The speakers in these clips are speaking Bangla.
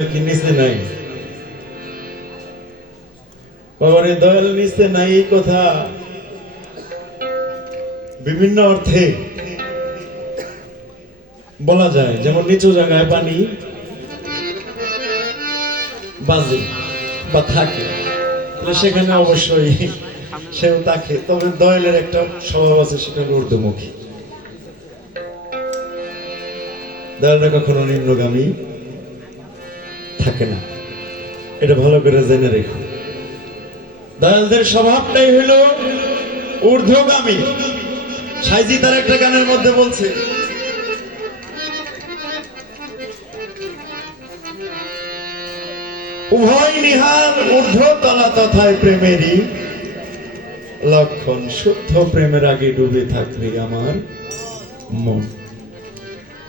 নিচে নাই বাবারে, দয়াল নিচে নাই এই কথা বিভিন্ন অর্থে বলা যায়। যেমন নিচু জায়গায় পানি বাজে বা থাকে, সেখানে অবশ্যই সেও থাকে। তবে দয়ালের একটা স্বভাব আছে, সেটা ঊর্ধ্বমুখী। দয়ালরা কখনো নিম্নগামী থাকে না, এটা ভালো করে জেনে রেখো। দয়ালদের স্বভাবটাই হলো ঊর্ধ্বগামী। সাইজি তার একটা গানের মধ্যে বলছে, উভয় নিহার ঊর্ধ্বতলা তথায় প্রেমেরই লক্ষণ, শুদ্ধ প্রেমের আগে ডুবে থাকবে আমার মন।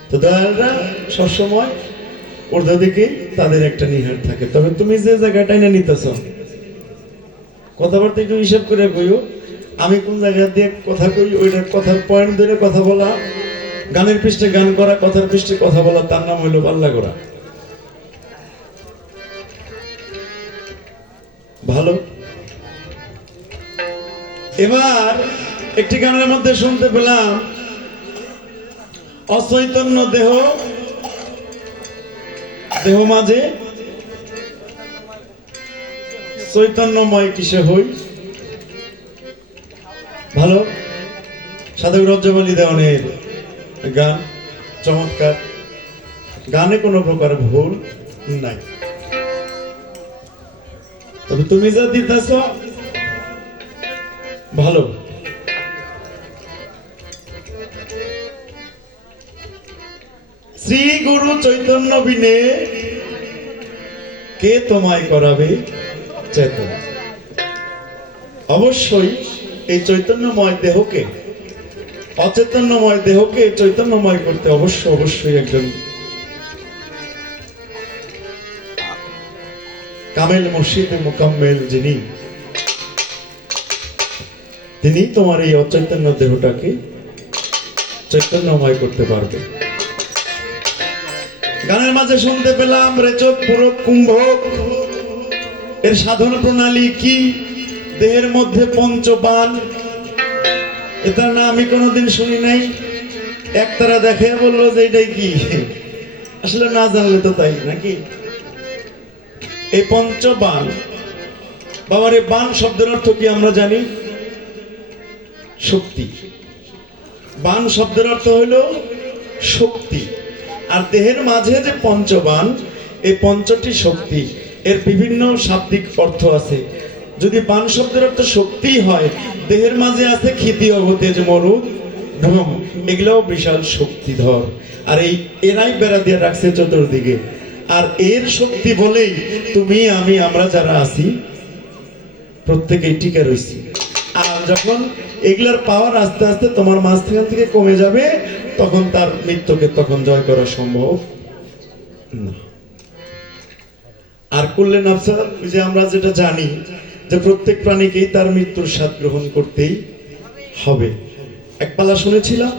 তো দয়ালরা সবসময় ঊর্ধ্ব দিকে তাদের একটা নিহার থাকে। তবে তুমি যে জায়গাটা এনে নিতেছ, কথাবার্তা একটু হিসাব করে কইও। আমি কোন জায়গা দিয়ে কথা কই, ওইটার কথার পয়েন্ট ধরে কথা বলা। গানের পৃষ্ঠে গান করা, কথার পৃষ্ঠে কথা বলা, তার নাম হইলো পাল্লা করা। ভালো। এবার একটি গানের মধ্যে শুনতে পেলাম, অচৈতন্য দেহ দেহ মাঝে চৈতন্যময় কিসে হই। ভালো। সাধক রজ্জবালী দেওয়ানের গান, চমৎকার। গানে কোনো প্রকার ভুল নাই। তবে তুমি যা দিতেছ ভালো। শ্রী গুরু চৈতন্য বিনে কে তোমায় করাবে চেতন। অবশ্যই এই চৈতন্যময় দেহকে, অচৈতন্যময় দেহকে চৈতন্যময় করতে অবশ্যই একজন কামেল মুর্শিদে মুকাম্মেল যিনি, তিনি তোমার এই অচৈতন্য দেহটাকে চৈতন্যময় করতে পারবে। গানের মাঝে শুনতে পেলাম রেচক পুরক কুম্ভক এর সাধন প্রণালী কি, দেহের মধ্যে পঞ্চবান। এটা না আমি কোনোদিন শুনি নাই। একতারা দেখে বললো যে এটাই কি, আসলে না জানলে তো তাই নাকি। এই পঞ্চবান, বাবার এই বান শব্দের অর্থ কি আমরা জানি? শক্তি। বান শব্দের অর্থ হইল শক্তি। আর দেহের মাঝে যে পঞ্চবান, এই পঞ্চটি শক্তি, এর বিভিন্ন শাব্দিক অর্থ আছে। যদি বান শব্দের অর্থ শক্তি হয়, দেহের মাঝে আছে ক্ষিতি, অবতেজ, মরুদ, ভ্রম, এগুলোও বিশাল শক্তিধর। আর এই এরাই বেড়া দিয়ে রাখছে চতুর্দিকে। আর এর শক্তি বলেই তুমি আমি আমরা যারা আছি প্রত্যেকেই টিকে রয়েছি। আর যখন এগুলার পাওয়ার আস্তে আস্তে তোমার মাঝখান থেকে কমে যাবে, তখন তার মৃত্যুকে তখন জয় করা সম্ভব না। আর করলে নাফসা, যে আমরা যেটা জানি যে প্রত্যেক প্রাণীকেই তার মৃত্যুর স্বাদ গ্রহণ করতেই হবে। এক পালা শুনেছিলাম,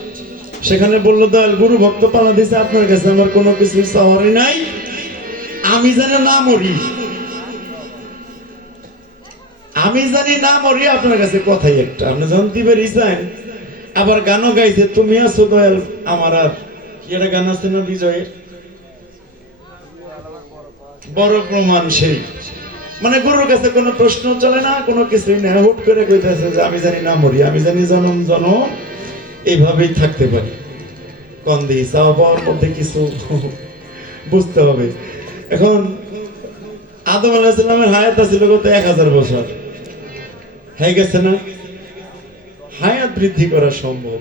সেখানে বললো দয়াল গুরু ভক্ত পালা দিছে, আপনার কাছে আমার কোনো কিছু চাওয়ারই নাই, আমি জানি না মরি, আমি জানি না মরি, আপনার কাছে কথাই একটা। আপনি যখন দিবে রিসাইন, আবার গানও গাইছে, তুমি আছো দয়াল আমার। আর কি একটা গান আছে না বিজয়ের, বড় প্রমাণ সেই। মানে গুরুর কাছে কোনো প্রশ্ন চলে না, কোনো কিছুই না, হুট করে কইতেছে যে আমি জানি না মরি, আমি জানি জনম জনম এইভাবেই থাকতে পারি। কন দিই চাওয়া পাওয়ার মধ্যে কিছু বুঝতে হবে। এখন আদম আলাইহিস সালামের হায়াত ছিল কত 1000 বছর, হয়ে গেছে না? হায়াত বৃদ্ধি করা সম্ভব,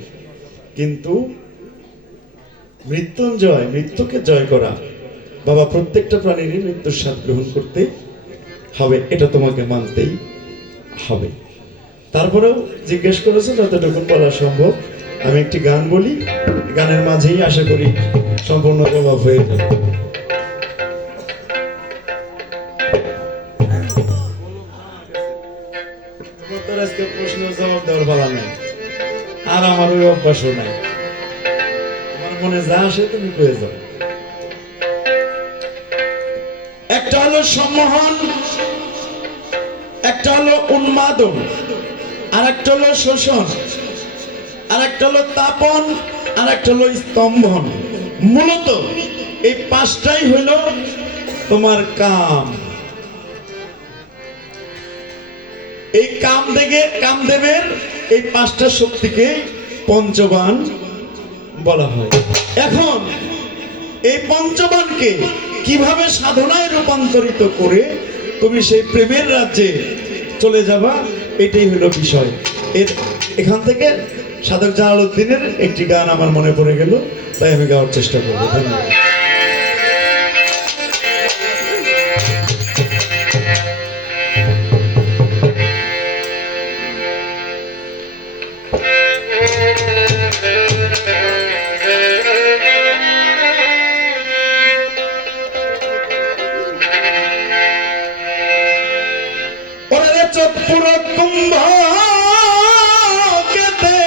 কিন্তু মৃত্যুঞ্জয়, মৃত্যুকে জয় করা, বাবা প্রত্যেকটা প্রাণীরই মৃত্যুর স্বাদ গ্রহণ করতে হবে, এটা তোমাকে মানতেই হবে। তারপরেও জিজ্ঞেস করেছো, যতটুকু বলা সম্ভব আমি একটি গান বলি, গানের মাঝেই আশা করি সম্পূর্ণ জবাব হয়ে যাবে। আজকে প্রশ্ন জবাব দেওয়ার ভালো নাই, আর আমার ওই অভ্যাসও নাই। তোমার মনে যা আসে তুমি কয়ে যাও। হলো সম্মোহন, একটা হলো উন্মাদন, আর একটা হলো শোষণ, আর একটা হলো তাপন, আর একটা হলো স্তম্ভন। মূলত এই পাঁচটাই হলো তোমার কাম। এই কামদেবের এই পাঁচটা শক্তিকে পঞ্চবান বলা হয়। এখন এই পঞ্চবানকে কিভাবে সাধনায় রূপান্তরিত করে তুমি সেই প্রেমের রাজ্যে চলে যাবা, এটাই হলো বিষয়। এখান থেকে সাধক জালালউদ্দিনের একটি গান আমার মনে পড়ে গেল, তাই আমি গাওয়ার চেষ্টা করবো। ধন্যবাদ। পুরো কুম্ভ কেতে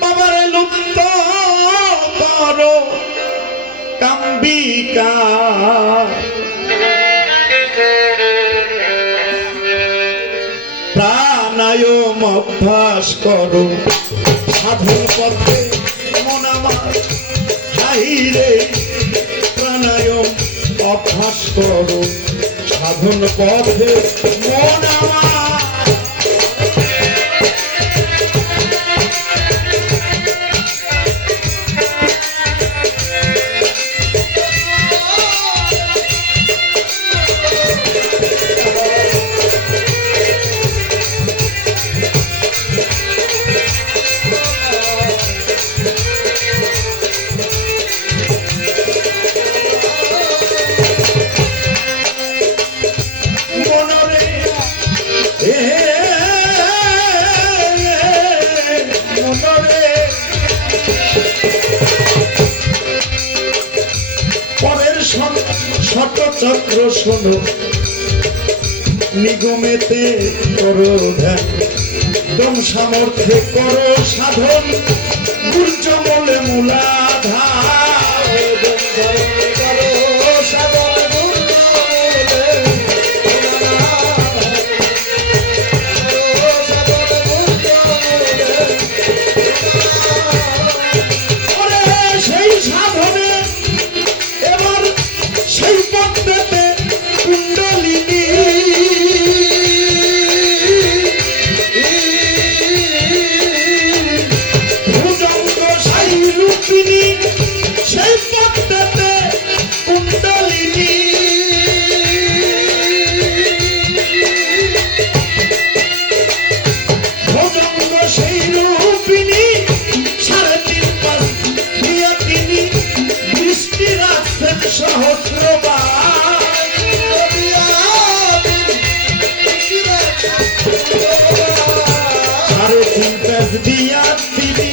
বাবার লুপ্ত করো কাম্বিকা, প্রাণায়াম অভ্যাস করো সাধন পথে মন আমার, হাইরে প্রাণায়াম অভ্যাস করো সাধন পথে মন আমার। চক্র শোনো নিগমেতে করো ধ্যান, দম সামর্থ্যে করো সাধন, গুর্জ মূলে মূলাধার, করো সাধন সেই সাধনে এবার সেই পথেতে কুণ্ডলিনী ভুজঙ্গ সাই রূপিণী, সেই পথেতে কুণ্ডলিনী ভুজঙ্গ সেই রূপিণী, 3.5 পাঁচ দিয়া তিনি দৃষ্টি রাখছেন সহস্রবার, 3.5 পাঁচ দিয়া তিনি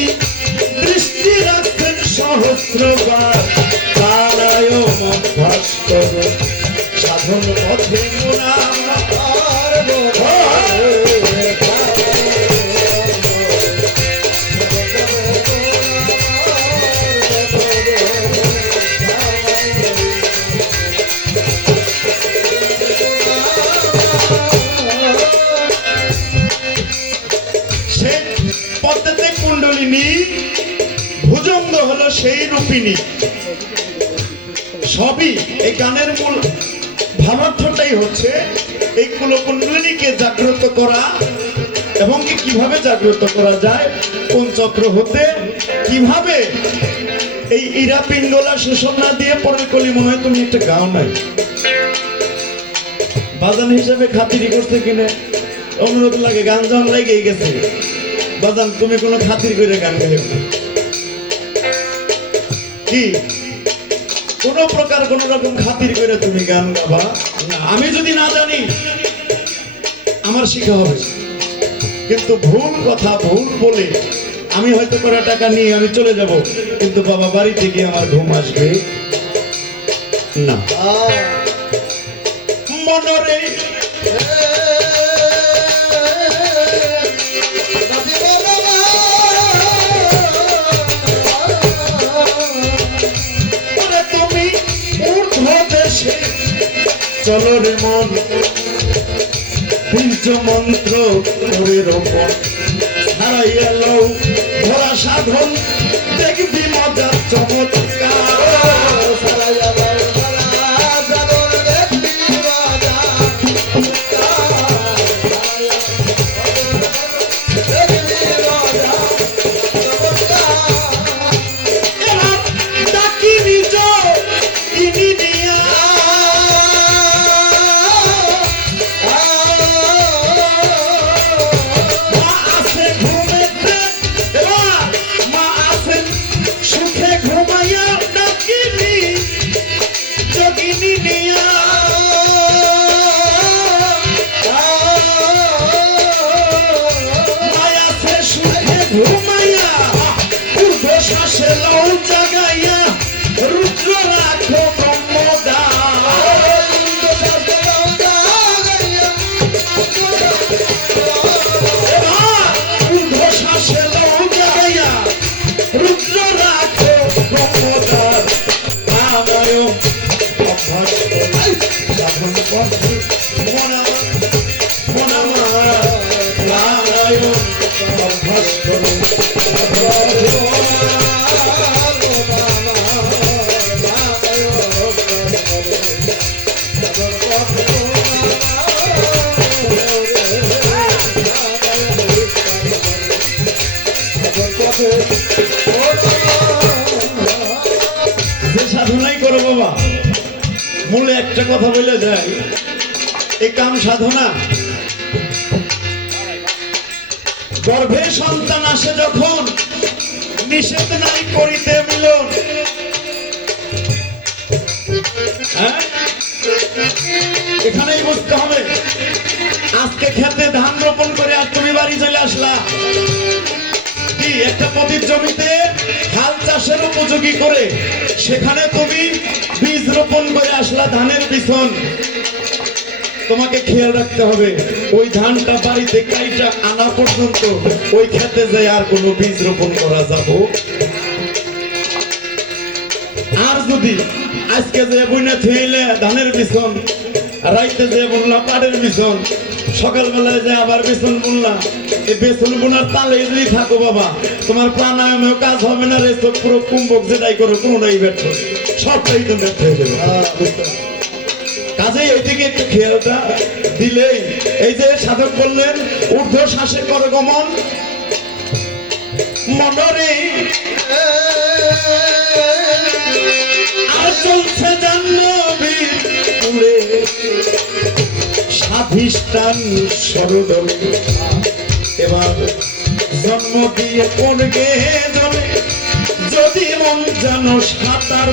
দৃষ্টি রাখছেন সহস্রবার। প্রাণায়াম অভ্যাস করো সাধন পথে মন আমার, ভুজঙ্গ হলো সেই রূপিণী। সবই এই গানের মূল ভাবার্থটাই হচ্ছে এই কুলকুণ্ডলিনীকে জাগ্রত করা, এবং কিভাবে জাগ্রত করা যায়, কোন চক্র হতে কিভাবে এই ইরা পিঙ্গলা শোষণ না দিয়ে পরের কলি। মনে হয় তুমি একটা গাও নাই, বাজান হিসাবে খাতিরি করছে কিনে অনুরোধ লাগে, গান যখন লেগেই গেছে বাজান তুমি কোনো খাতির করে গান গাইবে না, কি কোন প্রকার কোন রকম খাতির করে তুমি গান গাবা না। আমি যদি না জানি আমার শিখা হবে, কিন্তু ভুল কথা ভুল বলে আমি হয়তো করা টাকা নিয়ে আমি চলে যাব, কিন্তু বাবা বাড়িতে গিয়ে আমার ঘুম আসবে না। মনরে চলো রে মন বীর্য মন্ত্র করে রোপণ হারাইয়া লও ভরা সাধন দেখবি মজার চমৎকার সারাইয়া লও ভরা সাধন দেখবি মজার যে সাধনাই করো বাবা মূলে একটা কথা বলে যায় এই কাম সাধনা গর্ভে সন্তান আসে যখন নিষেধ নাই করিতে মিলন হ্যাঁ এখানেই বুঝতে হবে আজকে খেতে ধান রোপণ করে আর তুমি বাড়ি চলে আসলা কি একটা পতির জমিতে হাল চাষের উপযোগী করে সেখানে তুমি বীজ রোপণ করে আসলা ধানের পিছন তোমাকে খেয়াল রাখতে হবে ওই ধানটা বাড়িতে কাইটা আনা পর্যন্ত ওই খেতে যায় আর কোনো বীজ রোপণ করা যাব আর যদি আজকে যে বইনা থইলে ধানের পিছন রাইতে যে বললা পাড়ের পিছন সকালবেলায় যে আবার বেসন বুনলা এই বেসন বোনার তালে যদি থাকো বাবা তোমার প্রাণায়ামেও কাজ হবে না রে চোখ পুরো কুম্ভক যেটাই করো কোনোটাই ব্যর্থ সবটাই তো ব্যর্থ হয়ে যাবে কাজেই এইদিকে একটু খেয়ালটা দিলেই এই যে সাধক বললেন ঊর্ধ্ব শ্বাসে কর গমন মনরে আর চলছে জাহ্নবীর পুরে স্বাধিষ্ঠান সরদল এবার জন্ম দিয়ে পড়বে জলে যদি মন জানো সাঁতার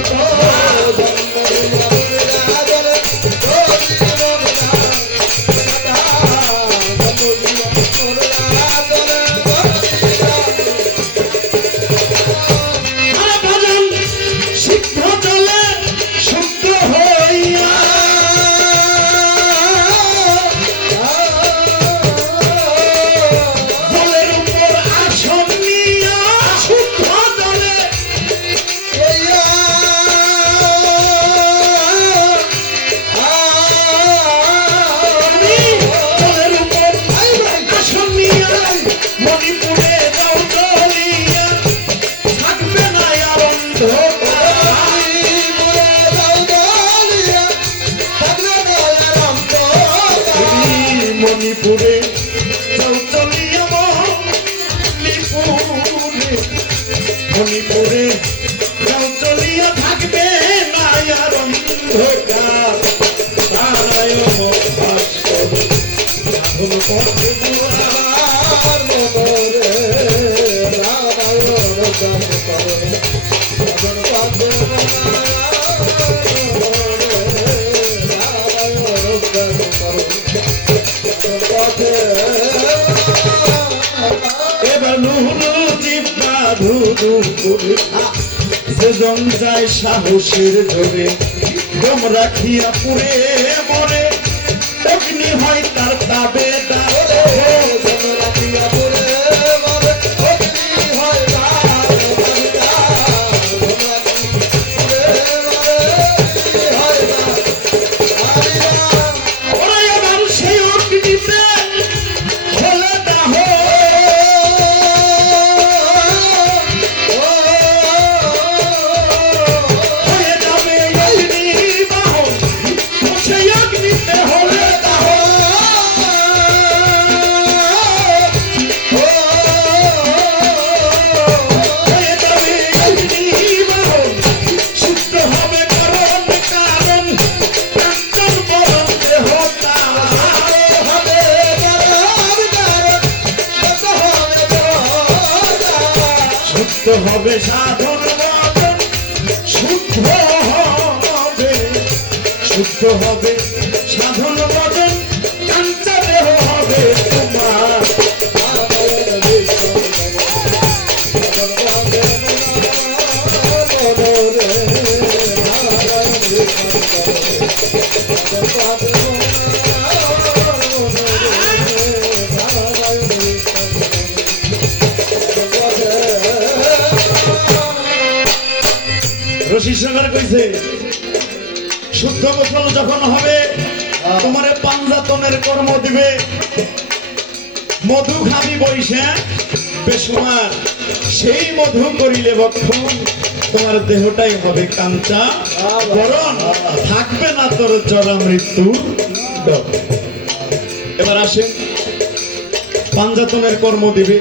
মণিপুরে চলিয়া মণিপুরে চলিয়া থাকবে না আর অন্ধকার নারায়ণ ভাস্কর সাধন পথে দুয়ার মনরে নারায়ণ ভাস্কর সাধন পথে সেজন যায় সাহসের জোরে দম রাখিয়া পুরে মরে অগ্নি হয় তার তাবে সাধন বচন শুদ্ধ হবে, শুদ্ধ হবে সাধন বচন, কাঞ্চা দেহ হবে তোমার। রশিসাগর কইছে শুদ্ধ গোসল যখন হবে তোমারে পাঞ্জাতনের কর্ম দিবে, মধু খাবি বইসা বেসুমার, সেই মধু করিলে বক্ষণ, তোমার দেহটাই হবে কাঞ্চা বরণ, থাকবে না তোর জরা মৃত্যু ডর। এবার আসেন পাঞ্জাতনের কর্ম দিবে,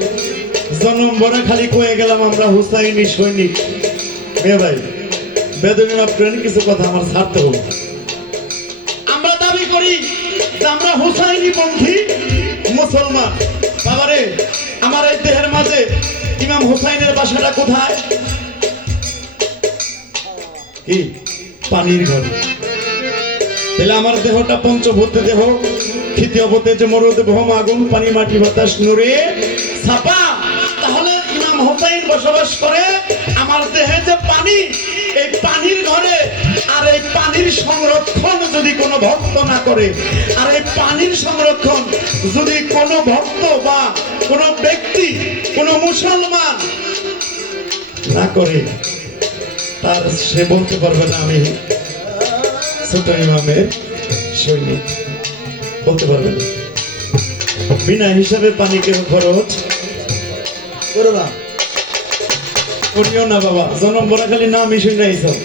জন্ম ভরা খালি কয়ে গেলাম আমরা হুসাইনি সৈনিক। মেয়ে ভাই বেদবি মাফ করেন, কিছু কথা আমার ছাড়তে হবে। আমরা দাবি করি যে আমরা হুসাইনি পন্থী মুসলমান। বাবারে আমার এই দেহের মাঝে ইমাম হুসাইনের বাসাটা কোথায়? কি পানির ঘরে। তাহলে আমার দেহটা পঞ্চভূতে দেহ, তৃতীয়ভূতে যে মরুদ ভৌম আগুন পানি মাটি বাতাস নুরে ছাপা। তাহলে ইমাম হুসাইন বসবাস করে আমার দেহে যে পানি, এই পানির ঘরে। আর এই পানির সংরক্ষণ যদি কোনো ভক্ত না করে, আর এই পানির সংরক্ষণ যদি কোনো ভক্ত বা কোনো ব্যক্তি, কোনো মুসলমান না করে, তার সে বলতে পারবে না আমি ছোট ইমামের সৈনিক, বলতে পারবে না। বিনা হিসাবে পানিকে খরচ করো না, করিও না বাবা। জনম বলা খালি না মিশই নাই, সব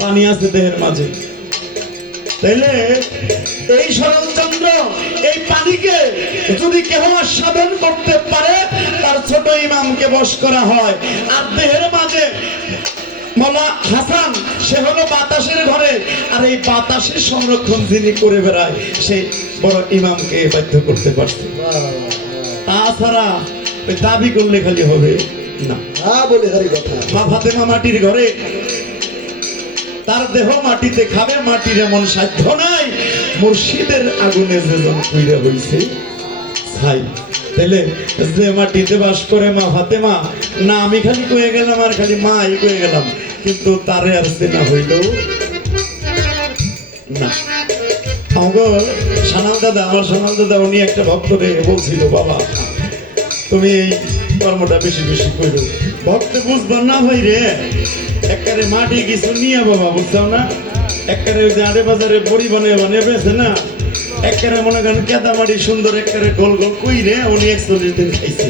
পানি আছে দেহের মাঝে। তাইলে এই শরৎচন্দ্র এই পানিকে যদি কেহ আস্বাদন করতে পারে, তার ছোট ইমামকে বশ করা হয়। আর দেহের মাঝে মৌলা হাসান, সে হলো বাতাসের ঘরে, আর এই বাতাসের সংরক্ষণ যিনি করে বেড়ায়, সেই বড় ইমামকে বাধ্য করতে পারছে। তাছাড়া ওই দাবি করলে খালি হবে না। বলে হারি কথা। মা ফাতেমা মাটির ঘরে, তার দেহ মাটিতে খাবে, মাটির এমন সাধ্য নাই। মুর্শিদের আগুনে যেজন কইরা হইছে ছাই। তাইলে যে মাটিতে বাস করে মা ফাতেমা, না আমি খালি কয়ে গেলাম আর খালি মাই কয়ে গেলাম, কিন্তু তারে আর চেনা হইল না। আমার সানাল দাদা, আমার সানাল দাদা, উনি একটা ভক্তরে বলছিল, বাবা তুমি এই কর্মটা বেশি বেশি করো, ভক্ত বুঝবা না ভাই রে, একবারে মাটি কিছু নিয়ে বাবা, বুঝতাম না, একবারে ওই যে আড়ে বাজারে বড়ি বানিয়ে বানিয়ে বেছে না, একবারে মনে করেন কেদা মাটি সুন্দর একবারে গোল গোল কই রে, উনি 41 দিন খাইছে।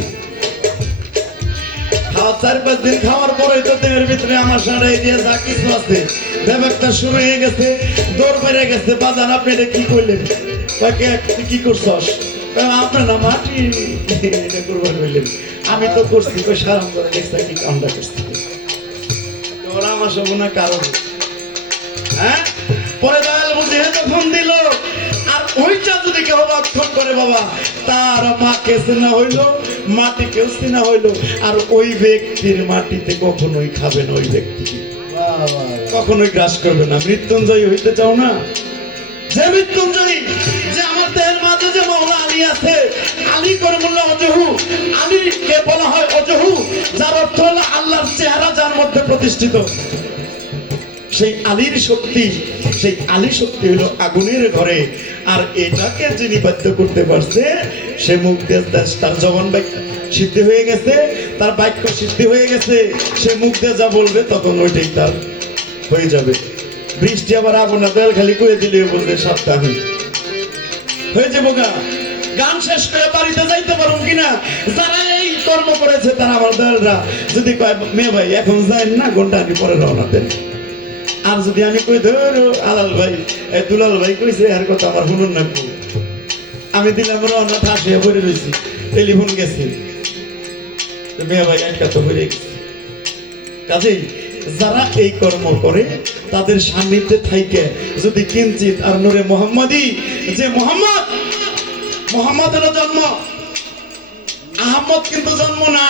খাওয়া 4-5 দিন খাওয়ার পরে তো দেহের ভিতরে আমার সারা এরিয়া যা কিছু আছে ব্যাপারটা শুরু হয়ে গেছে, দৌড় বেড়ে গেছে। বাজান আপনি এটা কি করলেন? তাকে কি করছস? আপনার না মাটি এটা করবার হইলেন, আমি তো করছি সারাম করে দেখছি কি কামটা করছি। ওরা আমার সব না কারণ, হ্যাঁ পরে দয়াল বুঝে যখন দিল, আর ওইটা যদি কেউ রক্ষণ করে বাবা, তার মাকে চেনা হইলো, মাটিকেও চেনা হইলো, আর ওই ব্যক্তির মাটিতে কখনোই খাবে না, ওই ব্যক্তি কখনোই গ্রাস করবে না। মৃত্যুঞ্জয়ী হইতে চাও না? যে মৃত্যুঞ্জয়ী, যে আমার দেহের মাঝে যে মওলা আলী আছে, আলী করমুল্লাহ অজহু, আলীকে বলা হয় অজহু, যার অর্থ হলো আল্লাহর চেহারা যার মধ্যে প্রতিষ্ঠিত। সেই আলীর শক্তি, সেই আলী শক্তি হলো আগুনের ঘরে। আর এটাকে যিনি বাধ্য করতে পারছে, সে মুখ দিয়ে তার জবান বাক্য সিদ্ধি হয়ে গেছে, তার বাক্য সিদ্ধি হয়ে গেছে, সে মুখ দিয়ে যা বলবে তখন ওইটাই তার হয়ে যাবে। বৃষ্টি আবার আগুনা তেল খালি করে দিলে বলতে সাবধান হয়ে যাবো গা। গান শেষ করে বাড়িতে যাইতে পারুন কিনা, যারা এই কর্ম করেছে তারা আমার দলরা যদি কয় মেয়ে ভাই এখন যাই না, ঘন্টা আমি পরে রওনা দেন। আর যদি আমি কই ধরো আলাল ভাই, দুলাল ভাই কইছে আর কথা আমার শুনুন না, আমি দিলাম রওনা, ঠাসিয়া পড়ে রয়েছি, টেলিফোন গেছি, মেয়ে ভাই একটা তো হয়ে গেছে। কাজেই যারা এই কর্ম করে তাদের সান্নিধ্যে থাইকে যদি কিঞ্চিত আর নূরে মোহাম্মদী, যে মোহাম্মদ, মোহাম্মদ হলো জন্ম, আহমদ কিন্তু জন্ম না।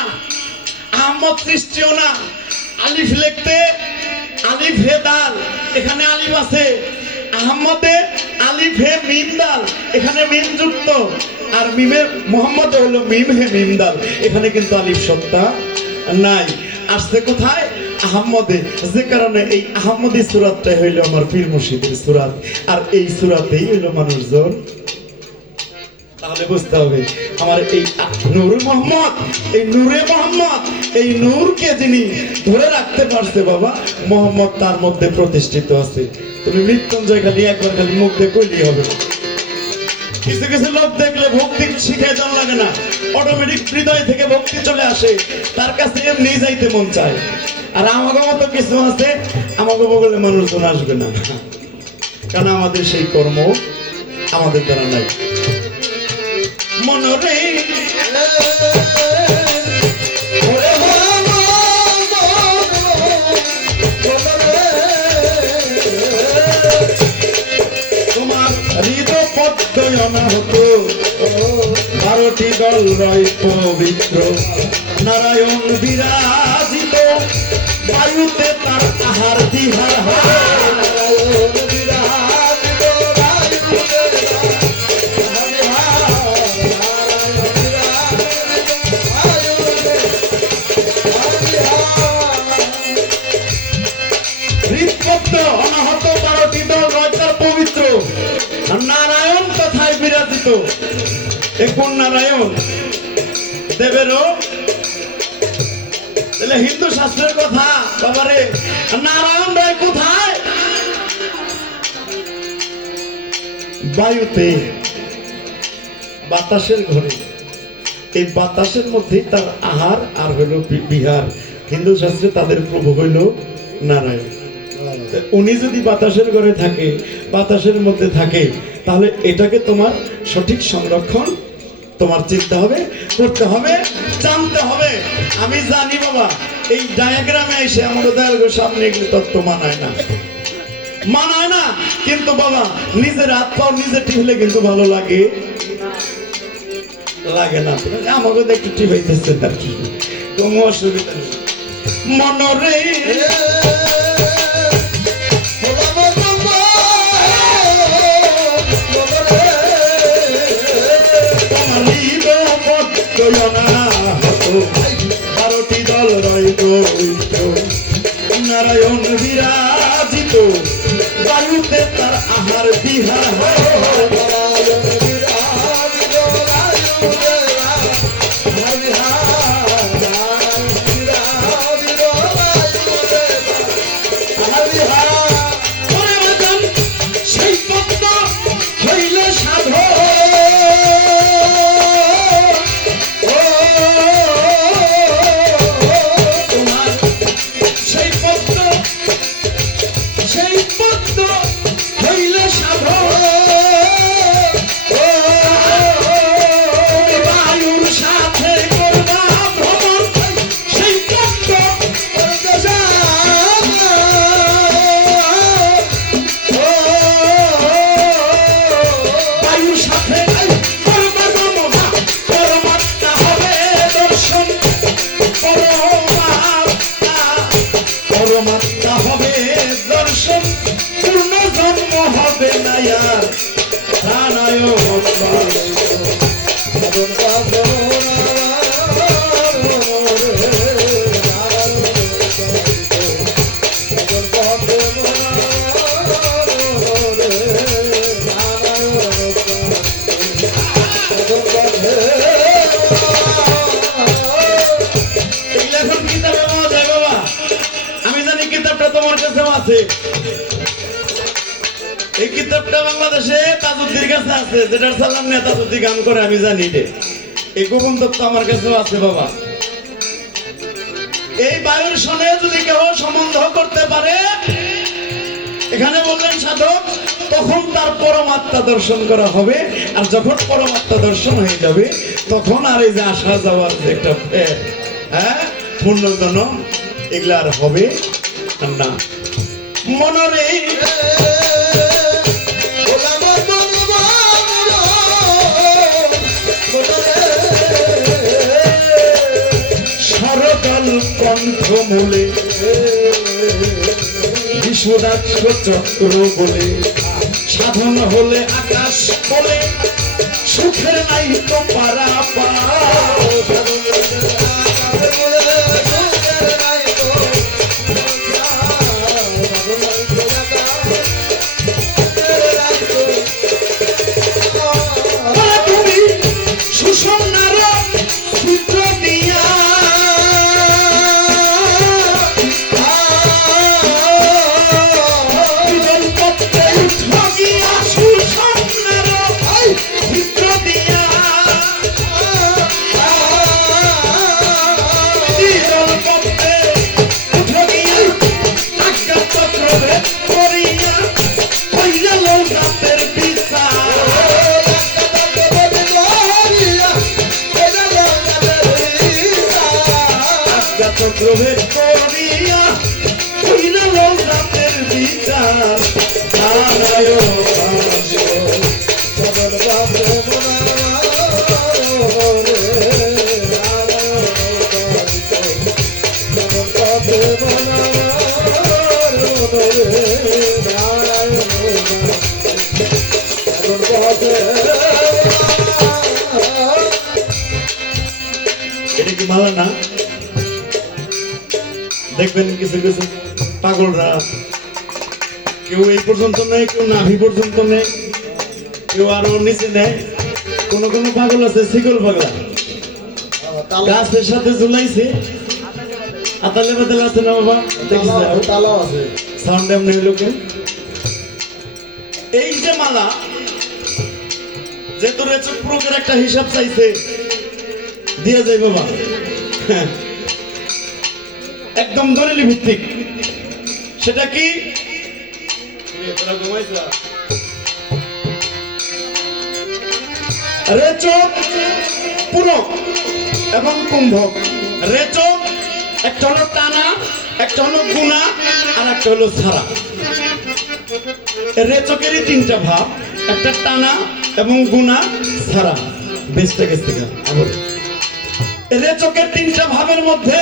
আহমদ সৃষ্টিও না। আলিফ লিখতে আলিফ হে দাল, এখানে আলিফ আছে। আহমদে আলিফ হে মিম দাল, এখানে মিম যুক্ত। আর মিমে মোহাম্মদ হলো মিম হে মিম দাল, এখানে কিন্তু আলিফ সত্তা নাই। আসছে কোথায়? আহমদে। যে কারণে এই আহমদি সূরাতটা হইলো আমার পীর মুর্শিদের সূরাত, আর এই সূরাতেই হইলো মানুষজন। তাহলে বুঝতে হবে আমার এই নূরে মোহাম্মদ, এই নূরে মোহাম্মদ, এই নূরকে যিনি ধরে রাখতে পারছে বাবা, মোহাম্মদ তার মধ্যে প্রতিষ্ঠিত আছে। তুমি মৃত্যুঞ্জয় খালি একবার খালি মুখ দিয়ে কইলেই হবে। কিছু কিছু লোক দেখলে ভক্তি শিখে দেওয়া লাগে না, অটোমেটিক হৃদয় থেকে ভক্তি চলে আসে, তার কাছে এমনি যাইতে মন চায়। আর আমাকে মতো কিছু আছে, আমাকে বলে মানুষজন আসবে না, কারণ আমাদের সেই কর্ম আমাদের দ্বারা নাই। মনরে ওরে তোমার হৃদয় পদ্ময়না হতো, 12টি দল রয় পবিত্র, নারায়ণ বিরাজিত, বায়ুতে তার আহার বিহার হয়। হৃদপদ্ম অনাহত, 12টি দল রয় তার পবিত্র, আর নারায়ণ তথায় বিরাজিত। এ কোন নারায়ণ? দেবেরও তাহলে হিন্দু শাস্ত্রের কথা বাবারে। নারায়ণ রায় কোথায়? বায়ুতে, বাতাসের ঘরে। এই বাতাসের মধ্যেই তার আহার আর হইল বিহার। হিন্দু শাস্ত্রে তাদের প্রভু হইল নারায়ণ। উনি যদি বাতাসের ঘরে থাকে, বাতাসের মধ্যে থাকে, তাহলে এটাকে তোমার সঠিক সংরক্ষণ তোমার চিন্তা হবে, করতে হবে, জানতে হবে। আমি জানি বাবা, এই ডায়াগ্রামে এসে আমাদের সামনে এগুলো তত্ত্ব মানায় না, মানায় না। কিন্তু বাবা নিজের হাত পাও নিজে টিপলে কিন্তু ভালো লাগে, লাগে না? আমাকে তো একটু টিপাইতেছে আর কি, কোনো অসুবিধা নেই। মনরে বারোটি দল রয় পবিত্র, নারায়ণ বিরাজিত, বায়ুতে তার আহার বিহার হয়। সেই পদ্ম হইলে সাধু, পরমাত্মা হবে দর্শন, পূর্ণ জন্ম হবে না আর এখন কিতাবে পাওয়া যায় বাবা। আমি জানি কিতাবটা তোমার কাছেও আছে। এই কিতাবটা বাংলাদেশে তাজউদ্দিনের কাছে আছে, যেটার সালাম নিয়ে তাজউদ্দিন গান করে, আমি জানি রে। এই গোপন তত্ত্ব আমার কাছেও আছে বাবা। এই বায়ুর সনে যদি কেউ সম্বন্ধ করতে পারে, এখানে বললেন সাধক, তখন তার পরমাত্মা দর্শন করা হবে। আর যখন পরমাত্মা দর্শন হয়ে যাবে, তখন আর এই যে আসা যাওয়ার যে একটা হ্যাঁ পুণ্যজনম, এগুলা আর হবে না। মনরে সরকাল মূলে বিশ্বরাজ্য চক্র বলে সাধন হলে আকাশ বলে সুখের নাই তো পারা তুমি সুষন্নার চিত্র দিয়া চক্রভেদ করিয়া হইল রাতের বিচার এটা কি মালা না? দেখবেন কিছু কিছু পাগলরা কেউ এই পর্যন্ত নেই, কেউ নাভি পর্যন্ত নেই, কেউ আরো নিচে নেয়। কোন কোন পাগল আছে শিকল পাগলা, গাছের সাথে ঝুলাইছে। আতালে বাতালে আছে না বাবা? সাউন্ড এমনি লোকে এই যে মালা, যেহেতু রেচক প্রকের একটা হিসাব চাইছে, দিয়ে যায় বাবা। হ্যাঁ, একদম দলিল ভিত্তিক। সেটা কি? রেচক, পূরক এবং কুম্ভক। রেচক একটা হলো টানা, একটা হলো গুণা, আর একটা হলো ছাড়া। রেচকেরই তিনটা ভাব, একটা টানা এবং গুণা, ছাড়া। বেশটা গেছে আবার রেচকের তিনটা ভাবের মধ্যে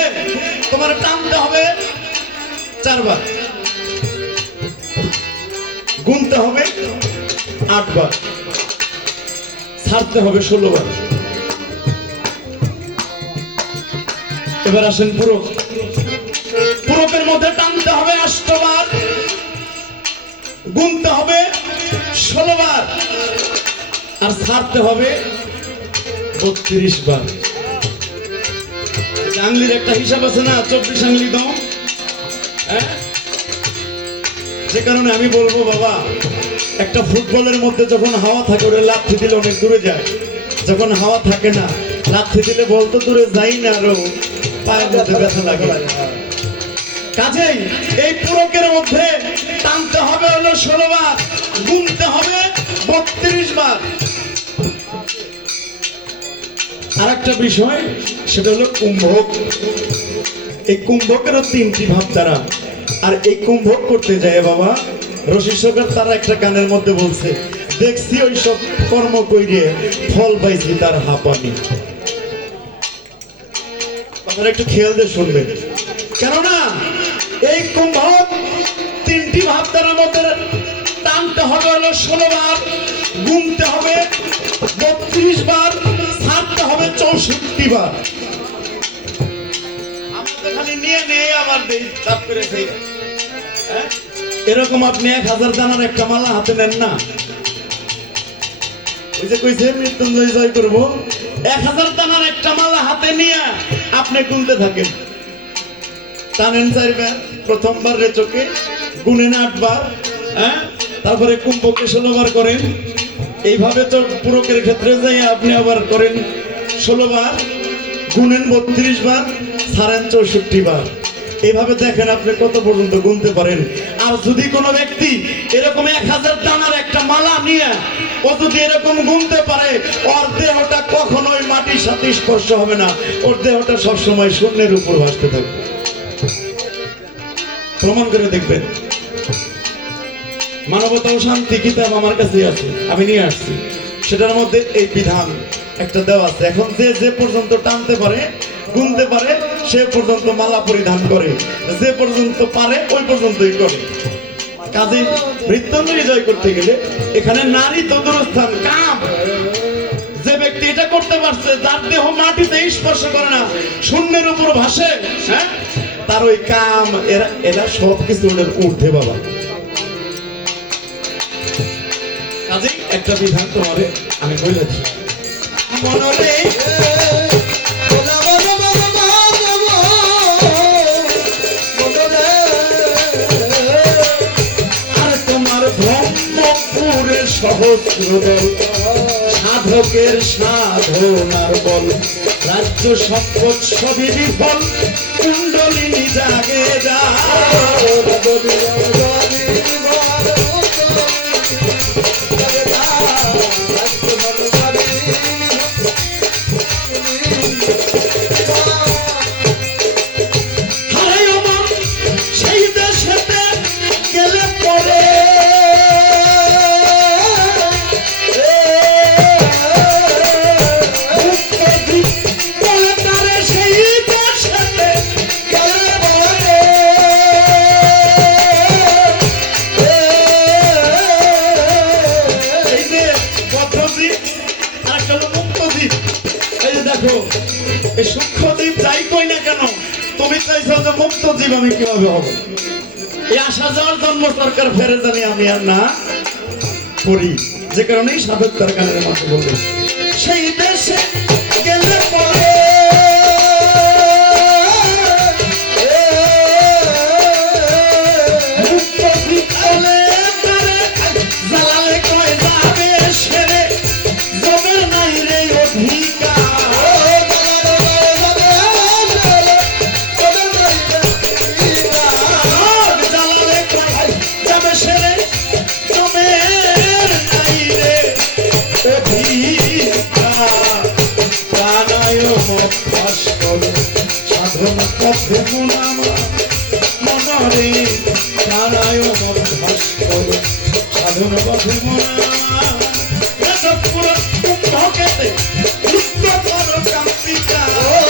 তোমার টানতে হবে 4 বার, গুনতে হবে 8 বার, ছাড়তে হবে 16 বার। এবার আসেন পুরক। পুরকের মধ্যে টানতে হবে 8 বার, গুনতে হবে 16 বার, আর ছাড়তে হবে 32 বার। আংলির একটা হিসাব আছে না, 24 আংলি দাও। হ্যাঁ, যে কারণে আমি বলবো বাবা, একটা ফুটবলের মধ্যে যখন হাওয়া থাকে ওরা লাথি দিলে অনেক দূরে যায়, যখন হাওয়া থাকে না লাথি দিলে বল তো দূরে যাই না, আরো পায়ের মধ্যে ব্যথা লাগে। কাজেই এই পুরকের মধ্যে টানতে হবে হলো 16 বার, গুনতে হবে 32 বার। আর একটা বিষয়, সেটা হলো কুম্ভক। এই কুম্ভকেরও 3টি ভাব দ্বারা। আর এই কুম্ভক করতে যায় বাবা, রশি সরকার তারা একটা গানের মধ্যে বলছে, দেখছি ওই সব কর্ম কইরে ফল পাইছি তার হাঁপানি। আপনারা একটু খেয়াল দিয়ে শুনবেন, কেননা এই কুম্ভক 3টি ভাব দ্বারা মধ্যে টানতে হবে হলো 16 বার, গুনতে হবে 32 বার, ছাড়তে হবে 64 বার। আমরা খালি নিয়ে নিয়ে আবার দেই, তাপ করে দেই। এরকম আপনি 1000 দানার একটা মালা হাতে নেন না, ওই যে কইছে মৃত্যুঞ্জয় জয় করব, 1000 দানার একটা মালা হাতে নিয়ে আপনি গুনতে থাকেন। টানেন 4 বার, প্রথমবার রেচকে গুনেন 8 বার, হ্যাঁ, তারপরে কুম্ভকে 16 বার করেন। এইভাবে তো পুরকের ক্ষেত্রে যাই আপনি আবার করেন 16 বার, গুনেন 32 বার, ছাড়েন 64 বার। এইভাবে দেখেন আপনি কত পর্যন্ত গুনতে পারেন। আর যদি কোনো ব্যক্তি এরকম 1000 দানার একটা মালা নিয়ে ও যদি এরকম গুনতে পারে, ওর দেহটা কখনোই মাটির সাথে স্পর্শ হবে না, ওর দেহটা সবসময় শূন্যের উপর ভাসতে থাকবে। প্রমাণ করে দেখবেন। মানবতা ও শান্তি কিতাব আমার কাছে আছে, আমি নিয়ে আসছি। সেটার মধ্যে এই বিধান একটা দেওয়া আছে। এখন যে যে পর্যন্ত টানতে পারে, গুনতে পারে, সে পর্যন্ত মালা পরিধান করে, যে পর্যন্ত পারে ওই পর্যন্তই করে। কাজে মৃত্যুঞ্জয় জয় করতে গেলে এখানে নারী তো দূরস্থান, কাম। যে ব্যক্তি এটা করতে পারছে, যার দেহ মাটিতে স্পর্শ করে না, শূন্যের উপর ভাসে, হ্যাঁ, তার ওই কাম, এরা সবকিছু ওদের ঊর্ধ্বে বাবা। কাজেই একটা বিধান তোমারে আমি বলে দিই, মনরে আর তোমার ব্রহ্মপুরের সহস্র দল, সাধকের সাধনার বল, রাজ্য সম্পদ সবই বিফল, কুণ্ডলিনী জাগে যা। হারাই আমার সেই দেশেতে গেলে পরে, বলে তারে সেই দেশেতে গেলে পরে, এই যে বদ্ধদ্বীপ আর একটা হলো মুক্তদ্বীপ। এই যে দেখো, এই সূক্ষ্মদ্বীপ যাই কই না কেন, তুমি চাইছো যে মুক্তদ্বীপ আমি কিভাবে হব? এই আসা যাওয়ার জন্ম সরকার ফেরে জানি আমি আর না করি, যে কারণেই সাধক তার কানের মাঝে বলবে সেই দেশে গেলে পরে, মুক্তদ্বীপ বলে তারে জ্বালালে কয় যাবে সেরে, জমের নাই রে অধিকার, জ্বালালে কয় যাবে সেরে, জমের নাই রে অধিকার। প্রাণায়াম অভ্যাস করো, সাধন পথে মন আমার মনরে, প্রাণায়াম অভ্যাস করো, সাধন পথে মন আমার। এসব পুরো কুম্ভকেতে যুদ্ধ করো কাম্পিকা,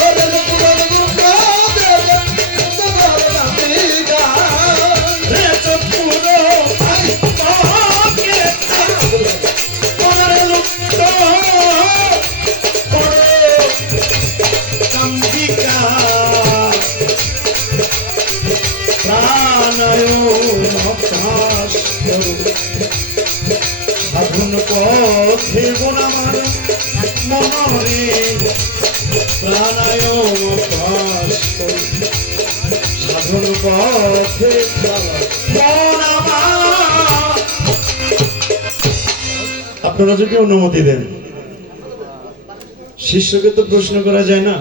এসব পুরো কুম্ভকেতে তোমার লুপ্ত করো কাম্পিকা। প্রাণায়াম অভ্যাস করো, সাধন পথে মন আমার মনরে, প্রাণায়াম অভ্যাস করো, সাধন পথে মন আমার। আপনারা যদি অনুমতি দেন, শিষ্যকে তো প্রশ্ন করা যায় না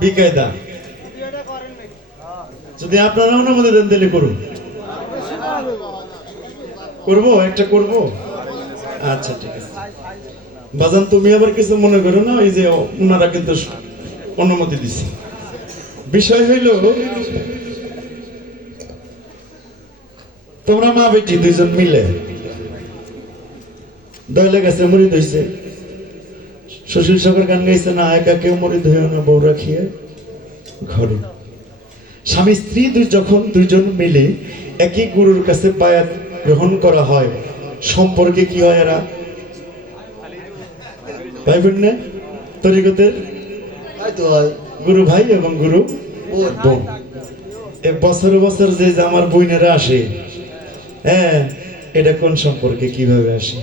বিকায়দা, যদি আপনারা অনুমতি দেন তাহলে করুন। করবো, একটা করবো, আচ্ছা ঠিক আছে। বাজান তুমি আবার কিছু মনে করো না, এই যে ওনারা কিন্তু অনুমতি দিচ্ছে। বিষয় হইল, তোমরা মা বেটি দুইজন মিলে দয়ালে গেছে, মরিদ হইছে, সুশীল সরকার গান গাইছে না, একা কেউ মরিদ হইও না বউ রাখিয়ে ঘরে। স্বামী স্ত্রী যখন দুইজন মিলে একই গুরুর কাছে বায়াত গ্রহণ করা হয়, সম্পর্কে কি হয়? এরা ভাই বোন না, তরিকতের গুরু ভাই এবং গুরু বোন। বছরে বছর যে আমার বোনেরা আসে, হ্যাঁ, এটা কোন সম্পর্কে কিভাবে আসে?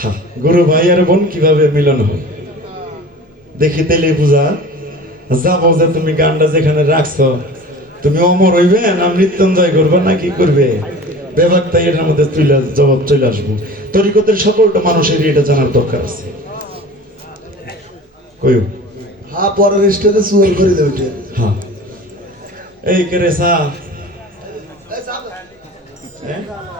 হ্যাঁ, গুরু ভাই আর বোন কিভাবে মিলন হয় দেখি তেলে বুঝা যাবো যে তুমি গানটা যেখানে রাখছো, তুমি অমর হইবে না মৃত্যুঞ্জয় করবে না কি করবে, বেবাকটা এটার মধ্যে জবাব চলে আসবো। তরিকতের সকলটা মানুষের এটা জানার দরকার আছে। কইও হ্যাঁ, পরের স্টেজে চুয়াল করে দেবে। হ্যাঁ, এই করে সা